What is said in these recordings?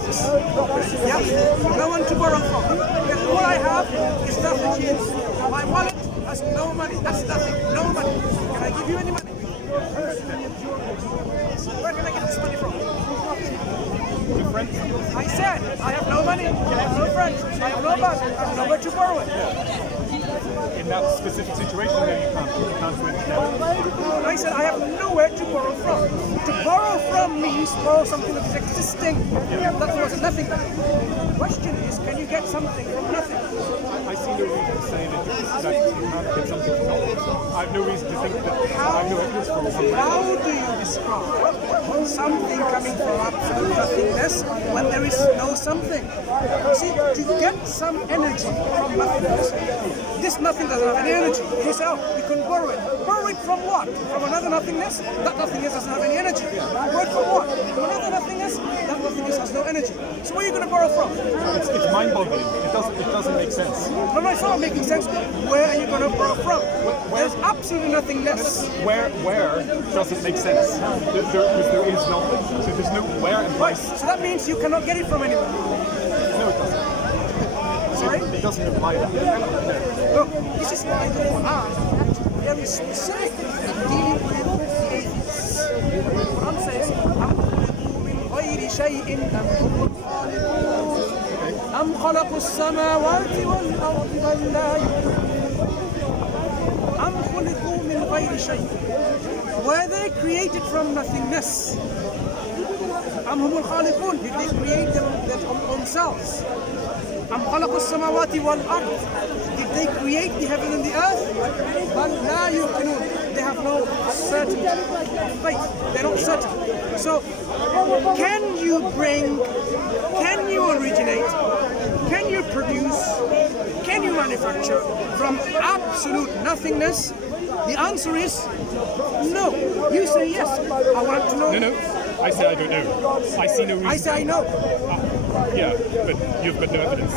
nothingness. Yeah? No one to borrow from. Then all I have is nothing. My wallet has no money. That's nothing. No money. Can I give you any money? Where can I get this money from? Your friends? I said I have no money. I have no friends. I have no bank. I have nowhere to borrow it. In that specific situation, then you can't do anything else. I said I have nowhere to borrow from. To borrow from means borrow something that is existing. That was nothing. The question is, can you get something from nothing? I see no reason to say that you can't get something from nothing. I have no reason to think that I have no evidence for something. How do you describe something coming from absolute nothingness when there is no something? See, to get some energy from nothingness, this nothing doesn't have any energy. You say, oh, you can borrow it. Borrow it from what? From another nothingness? That nothingness doesn't have any energy. Borrow it from what? From another nothingness? That nothingness has no energy. So where are you going to borrow from? It's mind-boggling. It doesn't make sense. No, it's not making sense. Where are you going to borrow from? There's absolutely nothing less. Where does it make sense? Because there is nothing. So there's no where and Right. place. So that means you cannot get it from anywhere. No, it doesn't. Sorry? It doesn't imply that. Look, this is why the Quran is actually very specific in dealing with the atheists. The Quran says, أَمْ خُلِقُوا مِنْ غَيْرِ شَيْءٍ أَمْ هُمُ الْخَالِقُونَ أَمْ خَلَقُوا السَّمَاوَاتِ وَالْأَرْضِ بَلْ لَا يُوقِنُونَ أَمْ خُلِقُوا مِنْ غَيْرِ شَيْءٍ. Were they created from nothingness? أَمْ هُمُ الْخَالِقُونَ. Did they create themselves? أَمْ خَلَقُوا السَّمَاوَاتِ وَالْأَرْضِ. Did they create the heaven and the earth? بَلْ لَا يُوقِنُونَ. They have no certainty of faith. They're not certain. So, can you originate, can you produce, can you manufacture from absolute nothingness? The answer is no. You say yes. I want to know. No. I say I don't know. I see no reason. I say I know. Yeah, but you've got no evidence.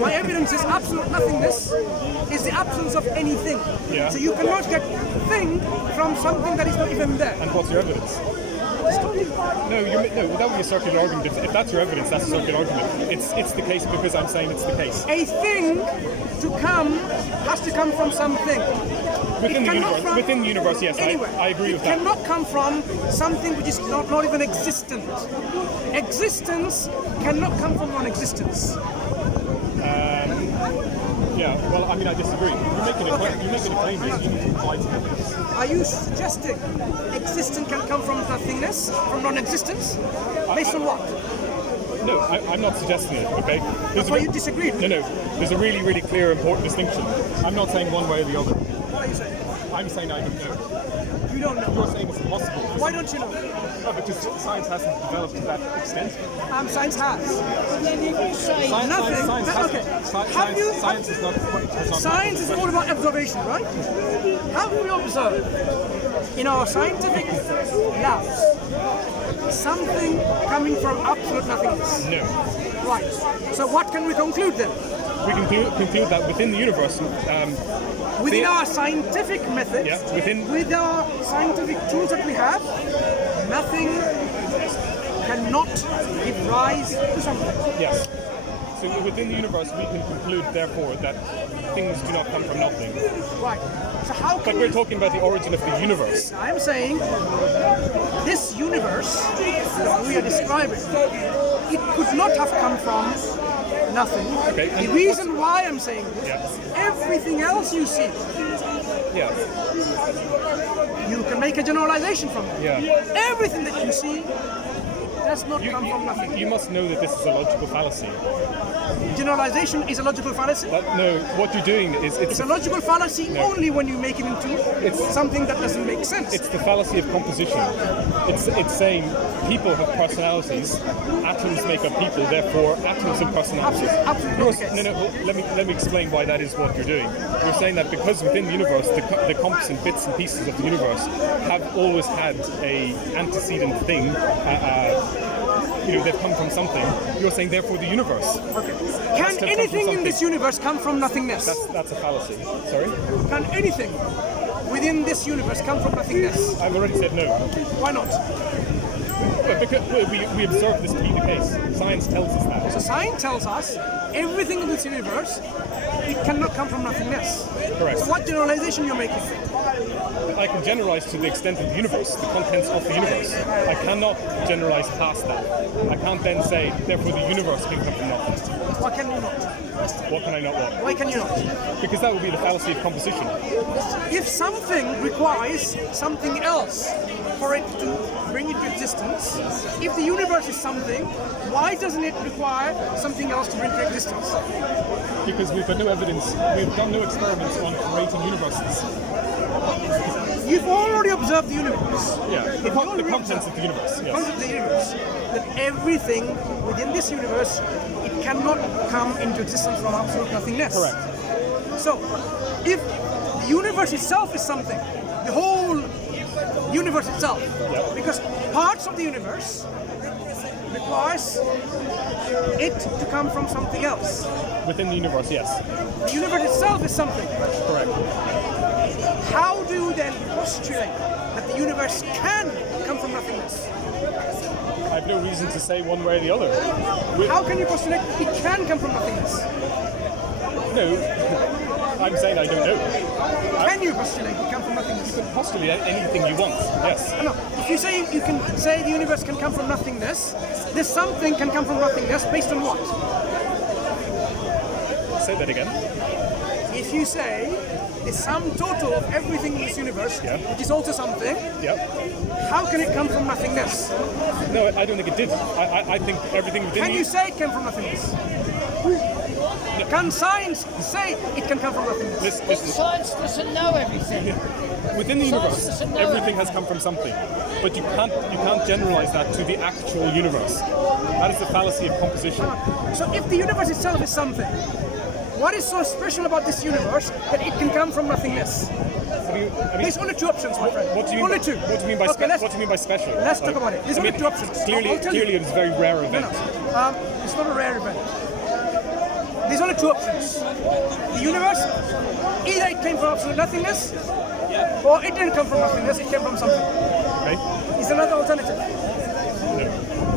My evidence is absolute nothingness is the absence of anything. Yeah. So you cannot get thing from something that is not even there. And what's your evidence? No, that would be a circular argument. If that's your evidence, that's a circular argument. It's the case because I'm saying it's the case. A thing to come has to come from something. Within the universe, yes, I agree with that. It cannot come from something which is not even existent. Existence cannot come from non-existence. Yeah, well, I mean, I disagree. You're making a claim here, so you need to provide some evidence. Are you suggesting existence can come from nothingness, from non-existence? Based on what? No, I'm not suggesting it, okay? That's why you disagreed. No. There's a really, really clear, important distinction. I'm not saying one way or the other. What are you saying? I'm saying I don't know. You don't know. You're saying it's impossible. Why don't you know? No, because science hasn't developed to that extent. Science has. Science Nothing. Okay. Science is not. Science is all about observation, right? Have we observed in our scientific labs something coming from absolute nothingness? No. Right. So what can we conclude then? We can conclude that within the universe, within our scientific methods, with our scientific tools that we have, nothing cannot give rise to something. Yes. So within the universe, we can conclude, therefore, that things do not come from nothing. Right. So how can But we're talking about the origin of the universe. I'm saying this universe that we are describing, it could not have come from nothing. Okay. The reason why I'm saying this, everything else you see, Yeah. you can make a generalization from it. Yeah. Everything that you see does not come from nothing. You must know that this is a logical fallacy. Generalization is a logical fallacy. No, what you're doing is It's a logical fallacy only when you make it into something that doesn't make sense. It's the fallacy of composition. It's saying people have personalities, atoms make up people, therefore atoms have personalities. Absolutely. No. Let me explain why that is what you're doing. You're saying that because within the universe, the composite bits and pieces of the universe have always had a antecedent thing. They've come from something. You're saying therefore the universe. Okay. Can anything in this universe come from nothingness? That's a fallacy. Sorry? Can anything within this universe come from nothingness? I've already said no. Why not? Because we observe this to be the case. Science tells us that. So science tells us everything in this universe, it cannot come from nothingness. Correct. So what generalization you're making? I can generalize to the extent of the universe, the contents of the universe. I cannot generalize past that. I can't then say, therefore the universe can come from nothing. Why can you not? What can I not what? Why can you not? Because that would be the fallacy of composition. If something requires something else for it to bring into existence, if the universe is something, why doesn't it require something else to bring to existence? Because we've got no evidence, we've done no experiments on creating universes. You've already observed the universe. Yeah, the contents of the universe. The Yes. contents of the universe. That everything within this universe, it cannot come into existence from absolute nothingness. Correct. So, if the universe itself is something, the whole universe itself, Yep. because parts of the universe requires it to come from something else. Within the universe, yes. The universe itself is something. Correct. How do you then postulate that the universe can come from nothingness? I have no reason to say one way or the other. How can you postulate it can come from nothingness? No, I'm saying I don't know. Can you postulate it come from nothingness? You can postulate anything you want, yes. No. If you can say the universe can come from nothingness, this something can come from nothingness based on what? Say that again. If you say the sum total of everything in this universe, Yeah. which is also something, Yep. how can it come from nothingness? No, I don't think it did. I think everything within Can you say it came from nothingness? Can science say it can come from nothingness? Listen, Science doesn't know everything. within the universe, Science doesn't know everything has come from something. But you can't generalize that to the actual universe. That is the fallacy of composition. So if the universe itself is something, what is so special about this universe that it can come from nothingness? There's only two options, my friend. What do you mean? Only two. What do you mean by Okay, what do you mean by special? Let's talk about it. There's only two options. Clearly, I'll tell you. clearly, it is a very rare event. No. It's not a rare event. There's only two options. The universe, either it came from absolute nothingness, or it didn't come from nothingness, it came from something. Okay. Is another alternative. No.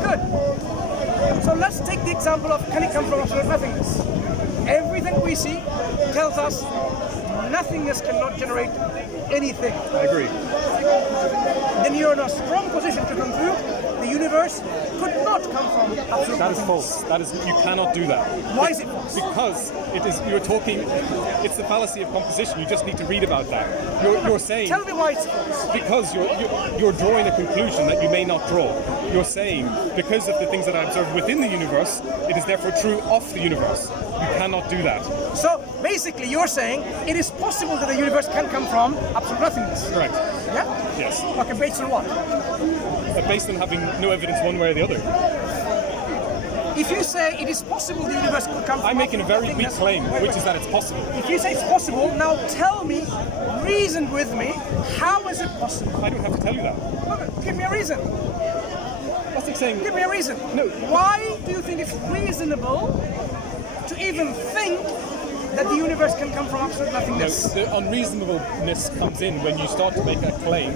Good. So let's take the example of can it come from absolute nothingness? Everything we see tells us nothingness cannot generate anything. I agree. Then you're in a strong position to conclude the universe could not come from absolute That is nothingness. false. That is, you cannot do that. Why is it false? Because it is, you're talking, it's the fallacy of composition. You just need to read about that. You're saying, Tell me why it's false. because you're drawing a conclusion that you may not draw. You're saying, because of the things that I observe within the universe, it is therefore true of the universe. You cannot do that. So basically you're saying it is possible that the universe can come from absolute nothingness. Correct. Yeah? Yes. Okay, based on what? Based on having no evidence one way or the other. If you say it is possible the universe could come from I'm making a very absolute weak nothingness- claim, Wait, which wait. is that it's possible. If you say it's possible, now tell me, reason with me, how is it possible? I don't have to tell you that. Okay, give me a reason. That's like saying, Give me a reason. No. Why do you think it's reasonable to even think that the universe can come from absolute no, nothingness? the unreasonableness comes in when you start to make a claim,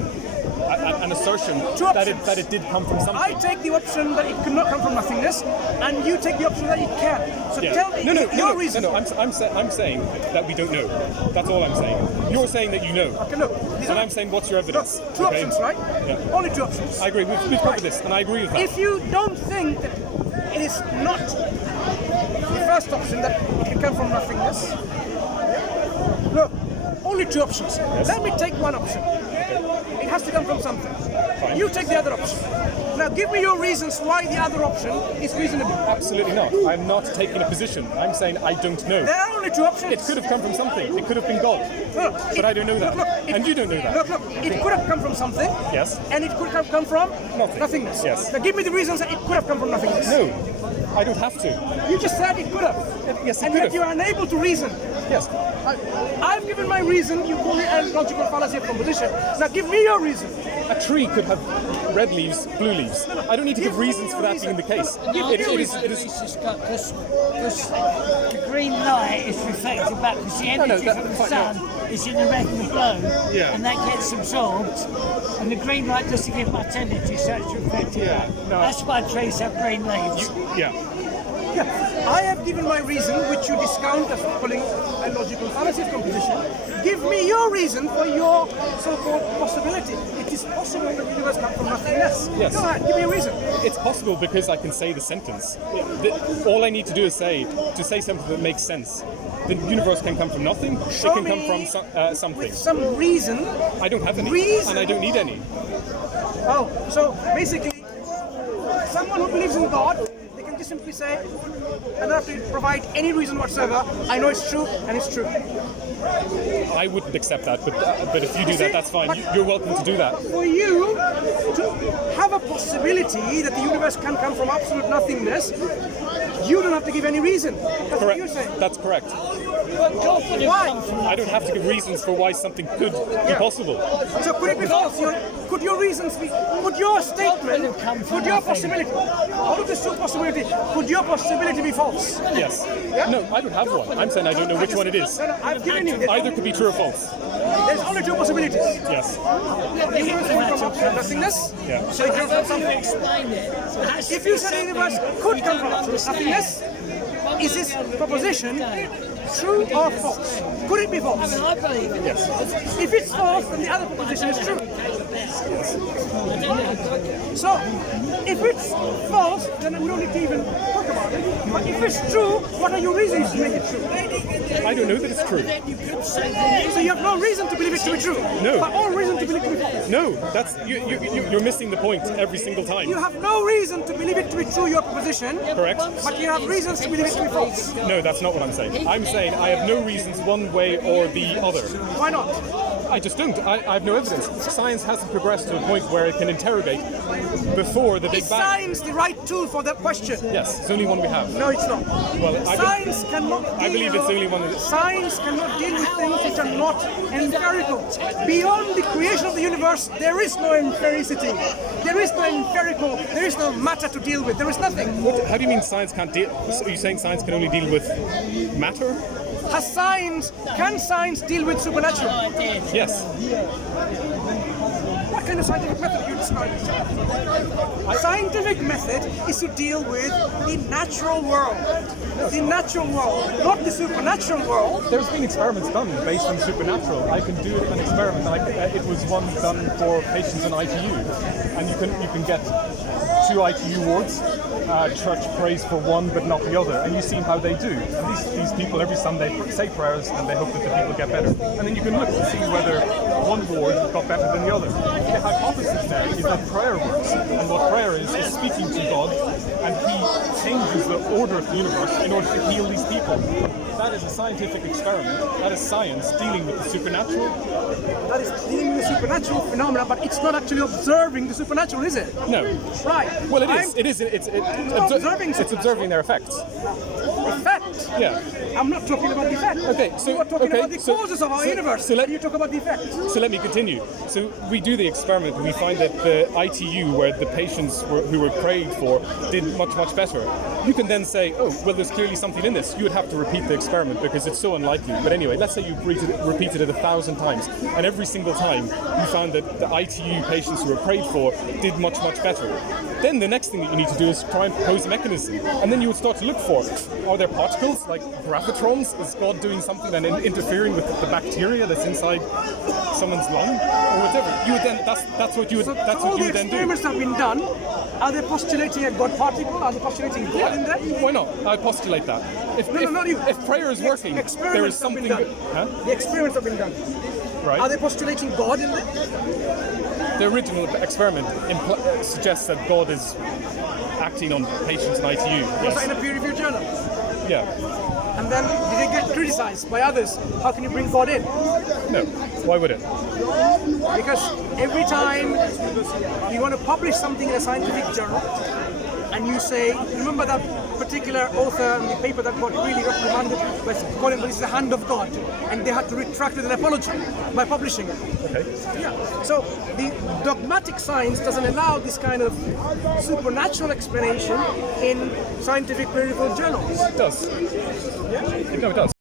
an assertion Two that options. that it did come from something. I take the option that it could not come from nothingness, and you take the option that it can. So Yeah. tell me your reason. No, I'm saying that we don't know. That's all I'm saying. You're saying that you know. Okay, look. These And are I'm saying, what's your evidence? two Okay? options, right? Yeah. Only two options. I agree. We've covered this, and I agree with that. If you don't think that it is not the first option that it can come from nothingness, look, only two options. Let me take one option. It has to come from something. Fine. You take the other option. Now give me your reasons why the other option is reasonable. Absolutely not. I'm not taking a position. I'm saying I don't know. There are only two options. It could have come from something. It could have been God. No, But I don't know that. Look, And you don't know that. Look, it could have come from something. Yes. And it could have come from Nothing. nothingness. Yes. Now give me the reasons that it could have come from nothingness. No, I don't have to. You just said it could have. Yes, it and could yet have. you are unable to reason. Yes. I've given my reason, you call it a logical fallacy of composition. Now give me your reason. A tree could have red leaves, blue leaves. I don't need to give reasons for that being the case. It is. Because the green light is reflected back, because the energy from the sun is in the red and the blue, and that gets absorbed, and the green light doesn't give much energy, so it's reflected back. No. That's why trees have green leaves. I have given my reason, which you discount as following a logical fallacy of composition. Give me your reason for your so-called possibility. It is possible that the universe comes from nothingness. Yes. Go ahead, give me a reason. It's possible because I can say the sentence. All I need to do is say something that makes sense. The universe can come from nothing. It can come from something. With some reason. I don't have any, and I don't need any. Oh, so basically, someone who believes in God, they can just simply say, I don't have to provide any reason whatsoever. I know it's true, and it's true. I wouldn't accept that, but if you do that, that's fine. You're welcome to do that. For you to have a possibility that the universe can come from absolute nothingness, you don't have to give any reason. That's what you're saying. That's correct. Why? I don't have to give reasons for why something could be possible. So could it be false? Could your reasons be? Could your statement? Could your possibility? Out of this two possibility, could your possibility be false? Yes. Yeah? No, I don't have one. I'm saying I don't know which one it is. No, I've given you. Either could be true or false. There's only two possibilities. Yes. The universe comes from absolute nothingness. Yeah. So it comes from something. Explain it. If you said the universe could come from absolute nothingness, is this proposition true or false? Could it be false? I believe it. Yes. If it's false, then the other proposition is true. So, if it's false, then we don't need to even talk about it. But if it's true, what are your reasons to make it true? I don't know that it's true. So you have no reason to believe it to be true. No. But all reason to believe it to be false. No, that's you're missing the point every single time. You have no reason to believe it to be true, your proposition. Correct. But you have reasons to believe it to be false. No, that's not what I'm saying. I'm saying I have no reasons one way or the other. Why not? I just don't. I have no evidence. Science hasn't progressed to a point where it can interrogate before the Big Is Bang. science the right tool for that question? Yes, it's the only one we have. No, it's not. Well, Science cannot deal I believe it's the only one that- Science cannot deal with things which are not empirical. Beyond the creation of the universe, there is no empiricity. There is no empirical. There is no matter to deal with. There is nothing. How do you mean science can't deal? So are you saying science can only deal with matter? Can science deal with supernatural? Yes. What kind of scientific method are you describing? A scientific method is to deal with the natural world. The natural world, not the supernatural world. There's been experiments done based on supernatural. I can do an experiment. It was one done for patients in ITU, and you can get 2 ITU wards. Church prays for one but not the other, and you see how they do. And these people every Sunday say prayers and they hope that the people get better. And then you can look to see whether one ward got better than the other. The hypothesis there is that prayer works, and what prayer is speaking to God, and He changes the order of the universe in order to heal these people. That is a scientific experiment. That is science dealing with the supernatural. That is dealing with the supernatural phenomena, but it's not actually observing the supernatural, is it? No. Right. Well, it is. It is. It's observing their effects. Effect? Yeah. I'm not talking about the effect. Okay, so you are talking about the causes of our universe. So You talk about the effect. So let me continue. So we do the experiment and we find that the ITU, where the patients who were prayed for, did much, much better. You can then say, oh, well, there's clearly something in this. You would have to repeat the experiment because it's so unlikely. But anyway, let's say you repeated it 1,000 times, and every single time you found that the ITU patients who were prayed for did much, much better. Then the next thing that you need to do is try and propose a mechanism. And then you would start to look for, are there particles like gravitons? Is God doing something and interfering with the bacteria that's inside someone's lung or whatever? You would then that's what you would then do. All the experiments have been done. Are they postulating a God particle? Are they postulating God in there? Why not? I postulate that. Not you. If prayer is working, there is something. The experiments have been done. Right. Are they postulating God in there? The original experiment suggests that God is acting on patients in ITU. Was that in a peer-reviewed journal? Yeah. And then did it get criticized by others? How can you bring God in? No. Why would it? Because every time you want to publish something in a scientific journal, and you say, remember that particular author, the paper that got really reprimanded was calling this the hand of God, and they had to retract an apology by publishing it. Okay. Yeah. So the dogmatic science doesn't allow this kind of supernatural explanation in scientific peer-reviewed journals. It does. No, it does.